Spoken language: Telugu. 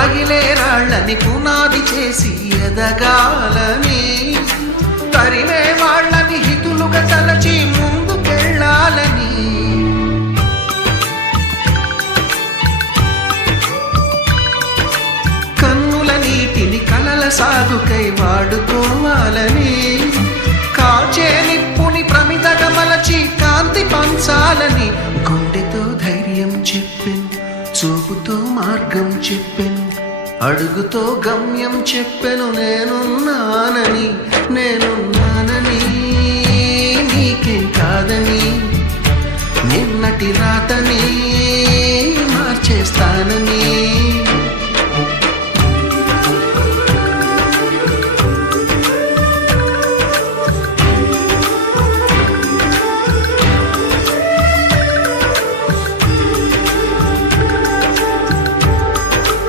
తగిలే రాళ్ళని పునాది చేసి ఎదగాలని, తరిమే వాళ్ళని హితులుగా తలచి ముందుకెళ్ళాలని, కన్నుల నీటిని కలల సాగుకై వాడుకోవాలని, కాచే నిప్పుని ప్రమిదగా మలచి కాంతి పంచాలని, గుండెతో ధైర్యం చెప్పెను, చూపుతో మార్గం చెప్పెను, అడుగుతో గమ్యం చెప్పెను, నేనున్నానని నీకేం కాదని, నిన్నటి రాతని మార్చేస్తానని.